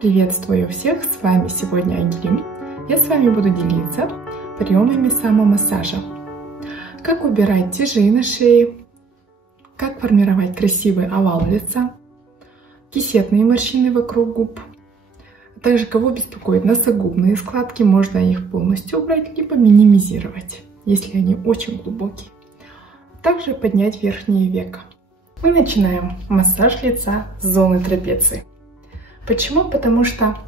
Приветствую всех, с вами сегодня Ангелина. Я с вами буду делиться приемами самомассажа. Как убирать тяжи на шее, как формировать красивый овал лица, кисетные морщины вокруг губ, а также кого беспокоит носогубные складки, можно их полностью убрать, либо минимизировать, если они очень глубокие. Также поднять верхнее веко. Мы начинаем массаж лица с зоны трапеции. Почему? Потому что,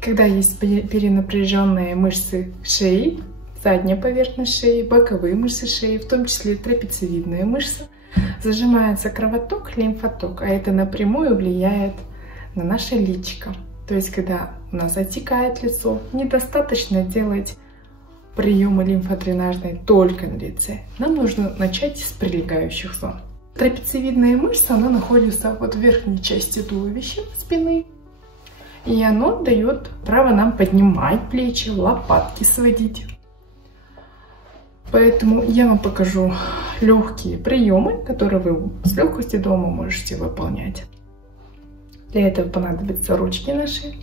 когда есть перенапряженные мышцы шеи, задняя поверхность шеи, боковые мышцы шеи, в том числе трапециевидные мышцы, зажимается кровоток, лимфоток, а это напрямую влияет на наше личико. То есть, когда у нас отекает лицо, недостаточно делать приемы лимфодренажной только на лице. Нам нужно начать с прилегающих зон. Трапециевидная мышца, она находится вот в верхней части туловища, спины. И оно дает право нам поднимать плечи, лопатки сводить. Поэтому я вам покажу легкие приемы, которые вы с легкостью дома можете выполнять. Для этого понадобятся ручки наши.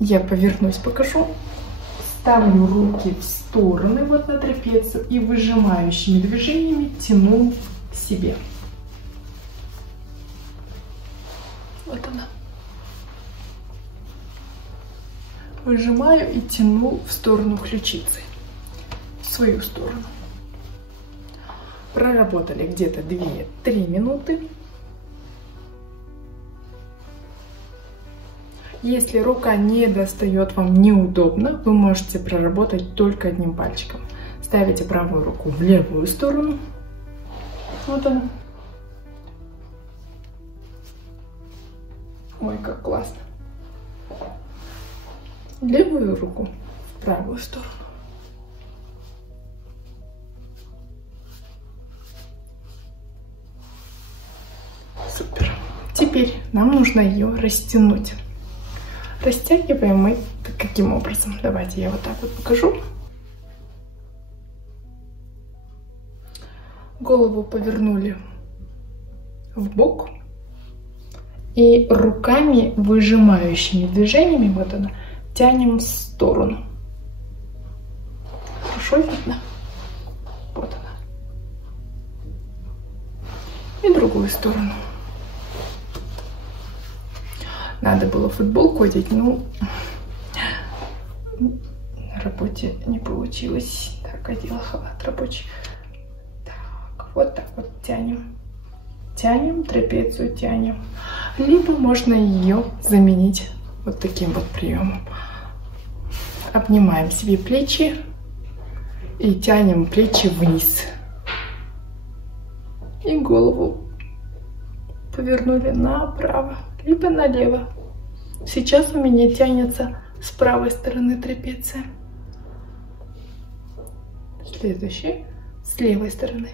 Я повернусь, покажу. Ставлю руки в стороны вот на трапецию и выжимающими движениями тяну к себе. Вот она. Выжимаю и тяну в сторону ключицы, в свою сторону. Проработали где-то 2-3 минуты. Если рука не достает, вам неудобно, вы можете проработать только одним пальчиком. Ставите правую руку в левую сторону. Вот она. Ой, как классно. Левую руку в правую сторону. Супер. Теперь нам нужно ее растянуть. Растягиваем мы каким образом? Давайте я вот так вот покажу. Голову повернули в бок. И руками, выжимающими движениями, вот она, тянем в сторону. Хорошо видно? Вот она. И другую сторону. Надо было футболку одеть, но на работе не получилось. Так, одела халат рабочий. Так, вот тянем. Тянем, трапецию тянем. Либо можно ее заменить вот таким вот приемом. Обнимаем себе плечи и тянем плечи вниз. И голову повернули направо, либо налево. Сейчас у меня тянется с правой стороны трапеция. Следующее с левой стороны.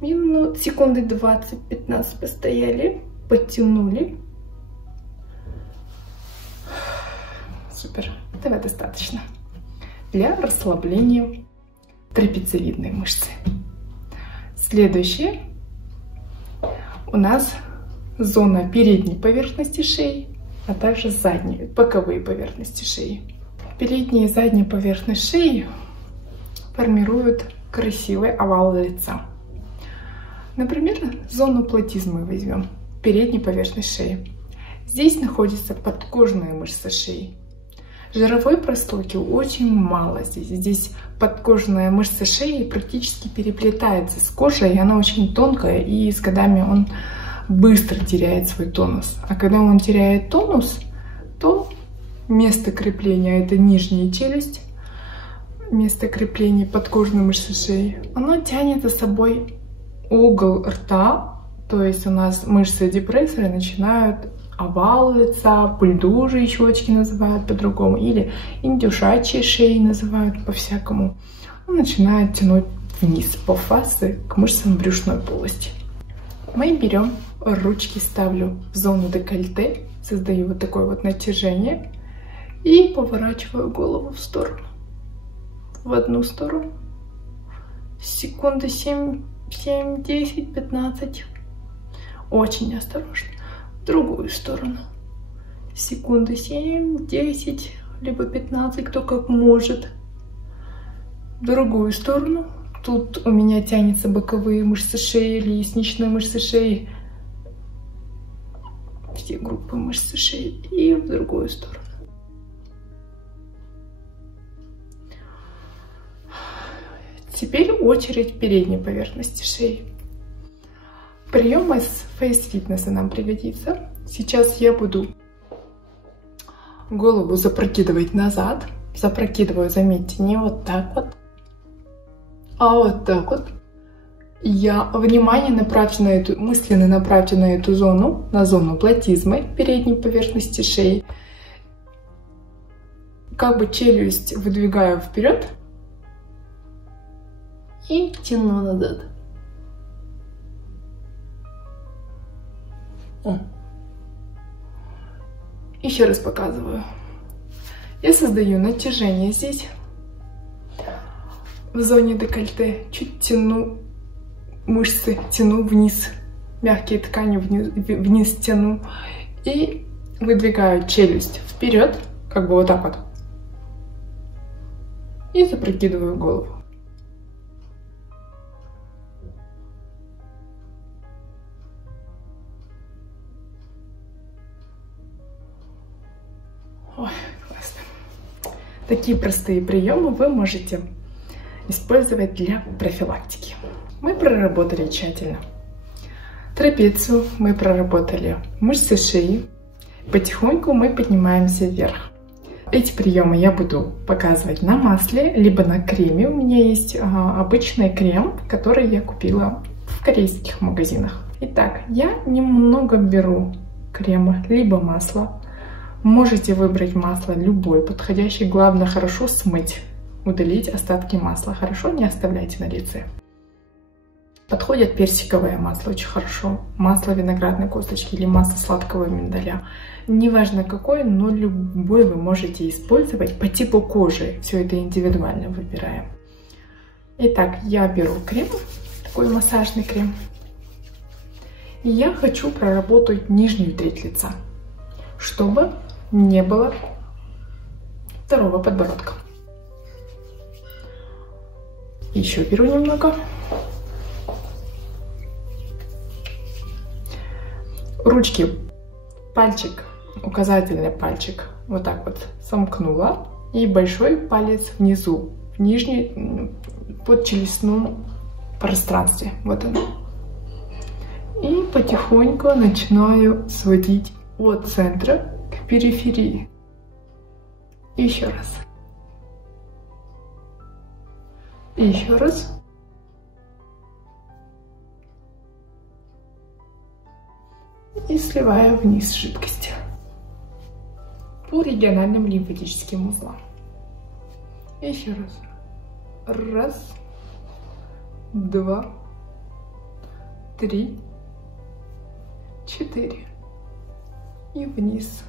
Секунды 20-15 постояли, подтянули. Супер. Этого достаточно для расслабления трапециевидной мышцы. Следующее у нас зона передней поверхности шеи, а также задней, боковые поверхности шеи. Передняя и задняя поверхность шеи формируют красивый овал лица. Например, зону платизмы возьмем, передней поверхность шеи. Здесь находится подкожная мышца шеи. Жировой прослойки очень мало здесь. Здесь подкожная мышца шеи практически переплетается с кожей, и она очень тонкая, и с годами он быстро теряет свой тонус. А когда он теряет тонус, то место крепления, это нижняя челюсть, место крепления подкожной мышцы шеи, оно тянет за собой угол рта, то есть у нас мышцы-депрессоры начинают овал лица, бульдожьи щечки называют по-другому, или индюшачьи шеи называют по-всякому. Он начинает тянуть вниз по фасции к мышцам брюшной полости. Мы берем ручки, ставлю в зону декольте, создаю вот такое вот натяжение и поворачиваю голову в сторону. В одну сторону. Секунды 7, 10, 15. Очень осторожно. В другую сторону. секунды 7, 10, либо 15, кто как может. В другую сторону. Тут у меня тянутся боковые мышцы шеи, лестничные мышцы шеи. Все группы мышц шеи. И в другую сторону. Теперь очередь передней поверхности шеи. Прием из фейс-фитнеса нам пригодится. Сейчас я буду голову запрокидывать назад. Запрокидываю, заметьте, не вот так вот, а вот так вот. Я внимание направьте на эту, мысленно направьте на эту зону, на зону платизмы передней поверхности шеи. Как бы челюсть выдвигаю вперед и тяну назад. Еще раз показываю. Я создаю натяжение здесь, в зоне декольте. Чуть тяну мышцы, тяну вниз, мягкие ткани вниз тяну. И выдвигаю челюсть вперед, как бы вот так вот. И запрокидываю голову. Ой, классно. Такие простые приемы вы можете использовать для профилактики. Мы проработали тщательно трапецию, мы проработали мышцы шеи. Потихоньку мы поднимаемся вверх. Эти приемы я буду показывать на масле, либо на креме. У меня есть обычный крем, который я купила в корейских магазинах. Итак, я немного беру крема, либо масла. Можете выбрать масло любое, подходящее. Главное хорошо смыть, удалить остатки масла. Хорошо, не оставляйте на лице. Подходит персиковое масло очень хорошо. Масло виноградной косточки или масло сладкого миндаля. Неважно какое, но любой вы можете использовать по типу кожи. Все это индивидуально выбираем. Итак, я беру крем, такой массажный крем. И я хочу проработать нижнюю треть лица, чтобы не было второго подбородка. Еще беру немного. Ручки, пальчик, указательный пальчик вот так вот сомкнула. И большой палец внизу, в нижней, под челюстном пространстве. Вот оно. И потихоньку начинаю сводить от центра к периферии. Еще раз. Еще раз. И сливаю вниз жидкость по региональным лимфатическим узлам. Еще раз. Раз, два, три, 4. И вниз.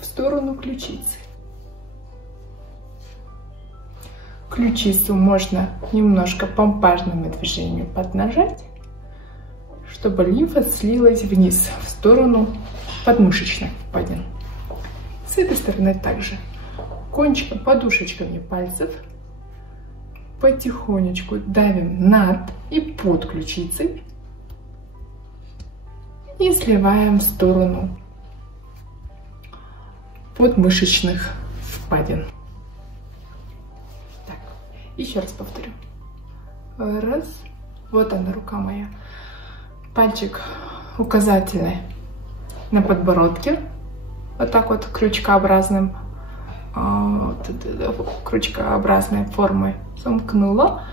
В сторону ключицы. Ключицу можно немножко помпажными движениями поднажать, чтобы лимфа слилась вниз, в сторону подмышечных впадин. С этой стороны также. Кончиком, подушечками пальцев потихонечку давим над и под ключицей и сливаем в сторону подмышечных впадин. Так, еще раз повторю. Раз. Вот она, рука моя. Пальчик указательный на подбородке. Вот так вот крючкообразной формы сомкнула,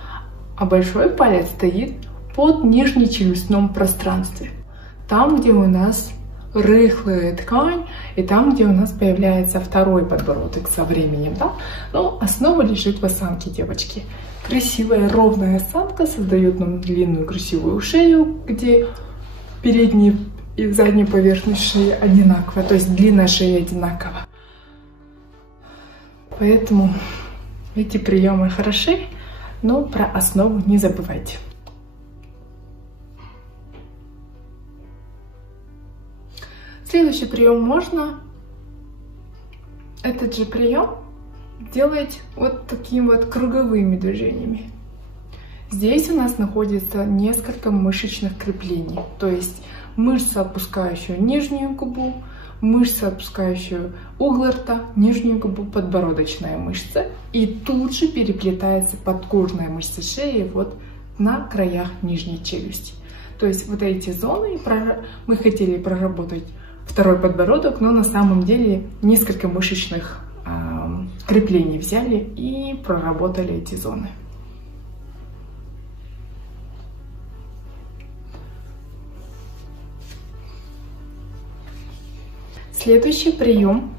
а большой палец стоит под нижнечелюстном пространстве. Там, где у нас рыхлая ткань, и там, где у нас появляется второй подбородок со временем, да? Но основа лежит в осанке, девочки. Красивая ровная осанка создает нам длинную красивую шею, где передняя и задняя поверхность шеи одинаковая, то есть длина шеи одинакова. Поэтому эти приемы хороши, но про основу не забывайте. Следующий прием можно этот же прием делать вот такими вот круговыми движениями. Здесь у нас находится несколько мышечных креплений, то есть мышца, опускающая нижнюю губу, мышца, опускающая угол рта, нижнюю губу, подбородочная мышца. И тут же переплетается подкожная мышца шеи вот на краях нижней челюсти. То есть вот эти зоны мы хотели проработать второй подбородок, но на самом деле несколько мышечных креплений взяли и проработали эти зоны. Следующий прием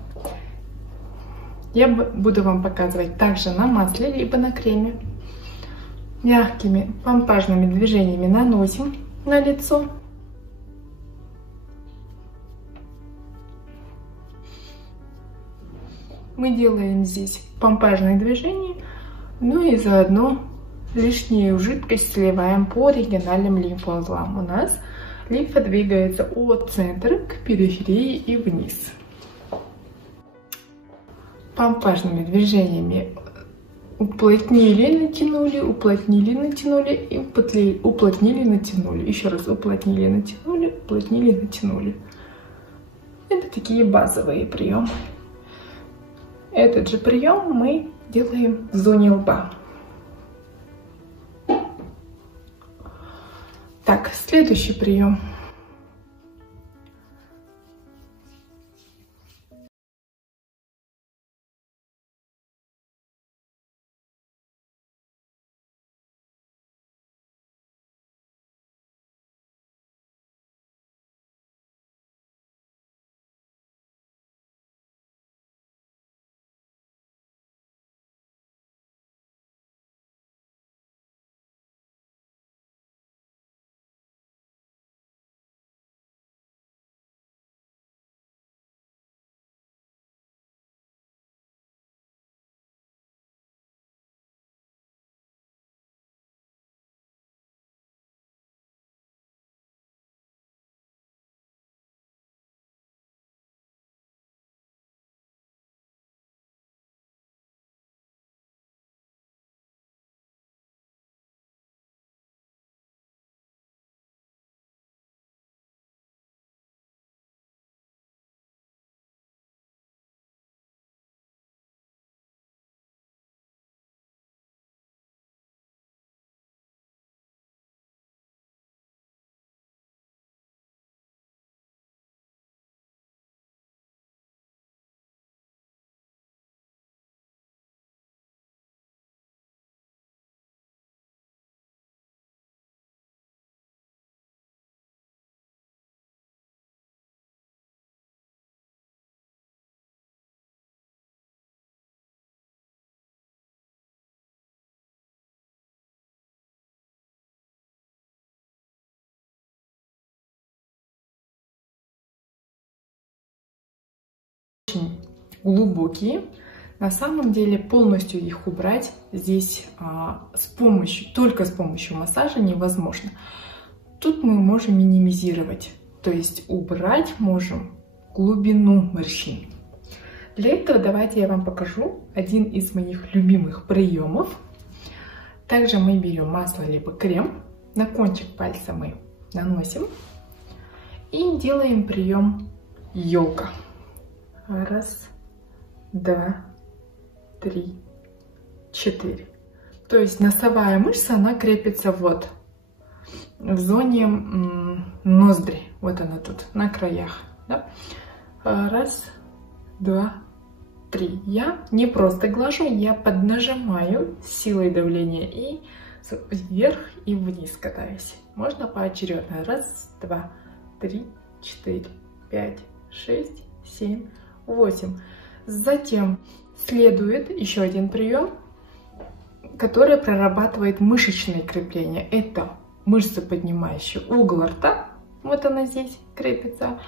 я буду вам показывать также на масле, либо на креме. Мягкими помпажными движениями наносим на лицо. Мы делаем здесь помпажные движения, ну и заодно лишнюю жидкость сливаем по оригинальным лимфоузлам. У нас лимфа двигается от центра к периферии и вниз. Помпажными движениями уплотнили, натянули, уплотнили, натянули и уплотнили, натянули. Еще раз уплотнили, натянули, уплотнили, натянули. Это такие базовые приемы. Этот же прием мы делаем в зоне лба. Так, следующий прием. Очень глубокие. На самом деле полностью их убрать здесь только с помощью массажа невозможно. Тут мы можем минимизировать, то есть убрать можем глубину морщин. Для этого давайте я вам покажу один из моих любимых приемов. Также мы берем масло либо крем, на кончик пальца мы наносим и делаем прием елка. Раз, два, три, четыре. То есть носовая мышца, она крепится вот в зоне ноздри. Вот она тут, на краях. Да? Раз, два, три. Я не просто глажу, я поднажимаю силой давления и вверх и вниз катаюсь. Можно поочередно. Раз, два, три, четыре, пять, шесть, 7, 8. Затем следует еще один прием, который прорабатывает мышечные крепления. Это мышца, поднимающая угол рта, вот она здесь крепится,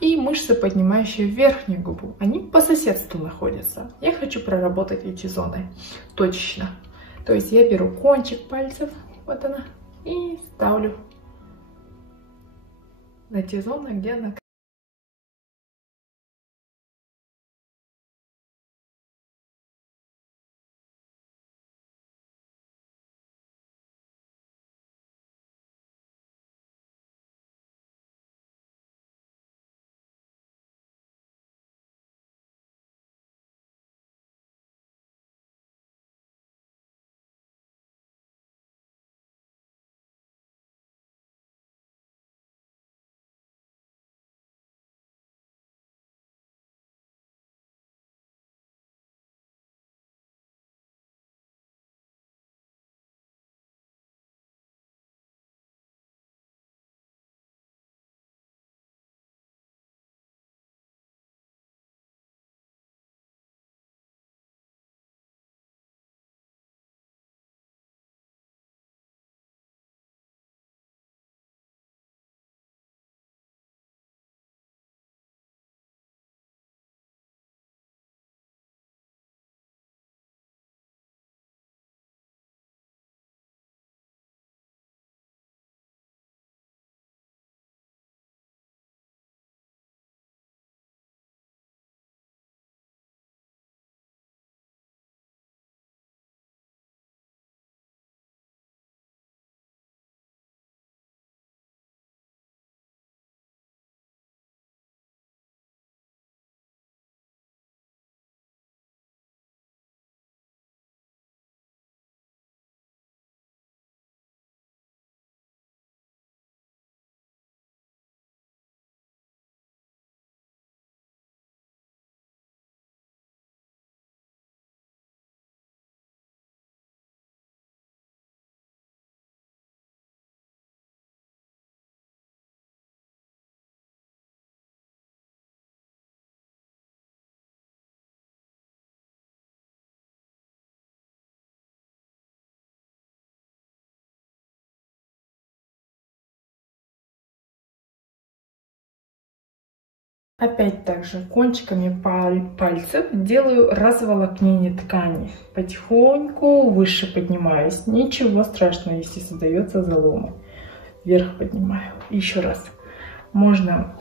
и мышца, поднимающая верхнюю губу. Они по соседству находятся. Я хочу проработать эти зоны точечно. То есть я беру кончик пальцев, вот она, и ставлю на те зоны, где она Опять также кончиками пальцев делаю разволокнение ткани. Потихоньку выше поднимаюсь. Ничего страшного, если создается заломы. Вверх поднимаю. Еще раз. Можно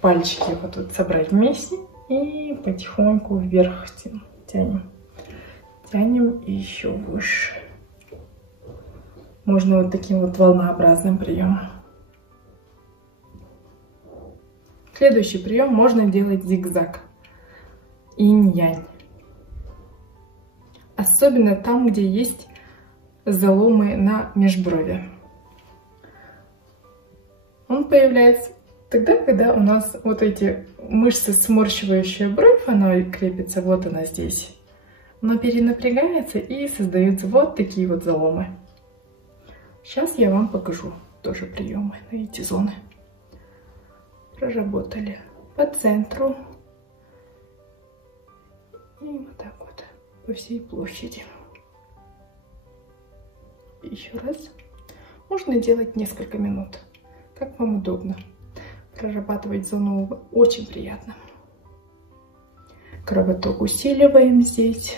пальчики вот тут собрать вместе и потихоньку вверх тянем. Тянем и еще выше. Можно вот таким вот волнообразным приемом. Следующий прием можно делать зигзаг. Инь-янь. Особенно там, где есть заломы на межброви. Он появляется тогда, когда у нас вот эти мышцы, сморщивающие бровь, она крепится, вот она здесь. Она перенапрягается и создаются вот такие вот заломы. Сейчас я вам покажу тоже приемы на эти зоны. Проработали по центру и вот так вот по всей площади. Еще раз. Можно делать несколько минут, как вам удобно. Прорабатывать зону очень приятно. Кровоток усиливаем здесь.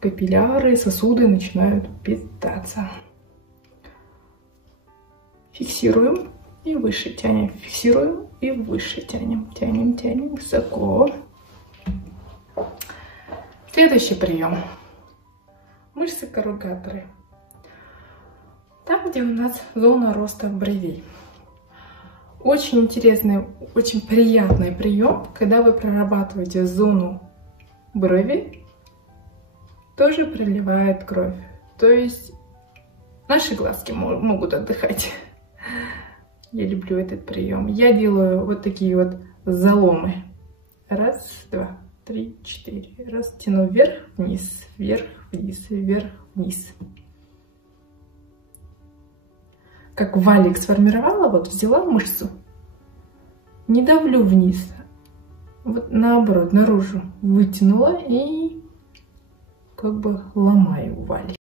Капилляры, сосуды начинают питаться. Фиксируем и выше тянем. Фиксируем и выше тянем. Тянем, тянем высоко. Следующий прием. Мышцы-корругаторы. Там, где у нас зона роста бровей. Очень интересный, очень приятный прием, когда вы прорабатываете зону брови, тоже проливает кровь. То есть наши глазки могут отдыхать. Я люблю этот прием. Я делаю вот такие вот заломы. Раз, два, три, четыре. Раз, тяну вверх, вниз, вверх, вниз, вверх, вниз. Как валик сформировала, вот взяла мышцу, не давлю вниз, вот наоборот, наружу вытянула и как бы ломаю валик.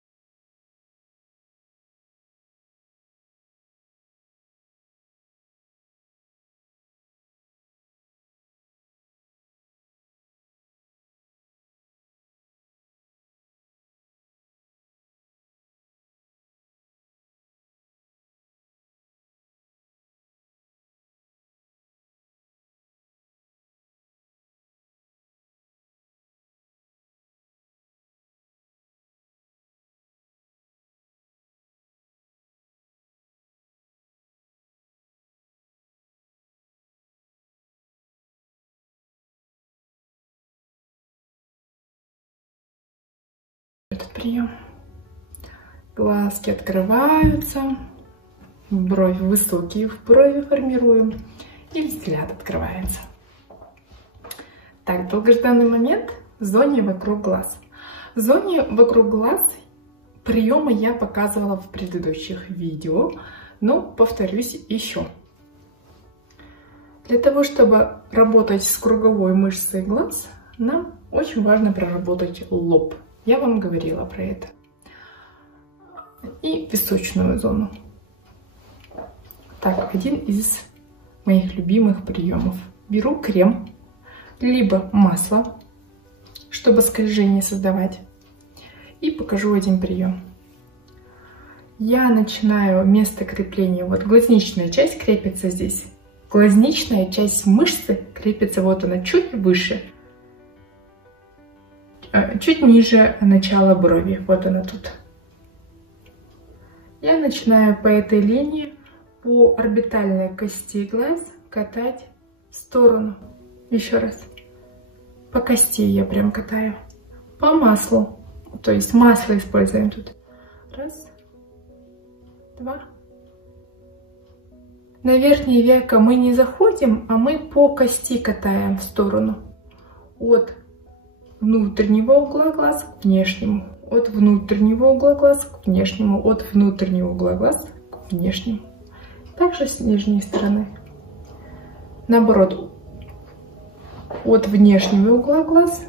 Этот прием. Глазки открываются, брови высокие в брови формируем и взгляд открывается. Так, долгожданный момент в зоне вокруг глаз. В зоне вокруг глаз приемы я показывала в предыдущих видео, но повторюсь еще. Для того, чтобы работать с круговой мышцей глаз, нам очень важно проработать лоб. Я вам говорила про это. И височную зону. Так, один из моих любимых приемов. Беру крем, либо масло, чтобы скольжение создавать. И покажу один прием. Я начинаю место крепления. Вот глазничная часть крепится здесь. Глазничная часть мышцы крепится, вот она, чуть выше. Чуть ниже начала брови. Вот она тут. Я начинаю по этой линии, по орбитальной кости глаз катать в сторону. Еще раз. По кости я прям катаю. По маслу. То есть масло используем тут. Раз. Два. На верхнее веко мы не заходим, а мы по кости катаем в сторону. От внутреннего угла глаз к внешнему. От внутреннего угла глаз к внешнему. От внутреннего угла глаз к внешнему. Также с нижней стороны. Наоборот. От внешнего угла глаз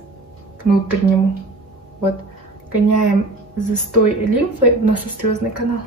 к внутреннему. Вот. Гоняем застой лимфы в носослезный канал.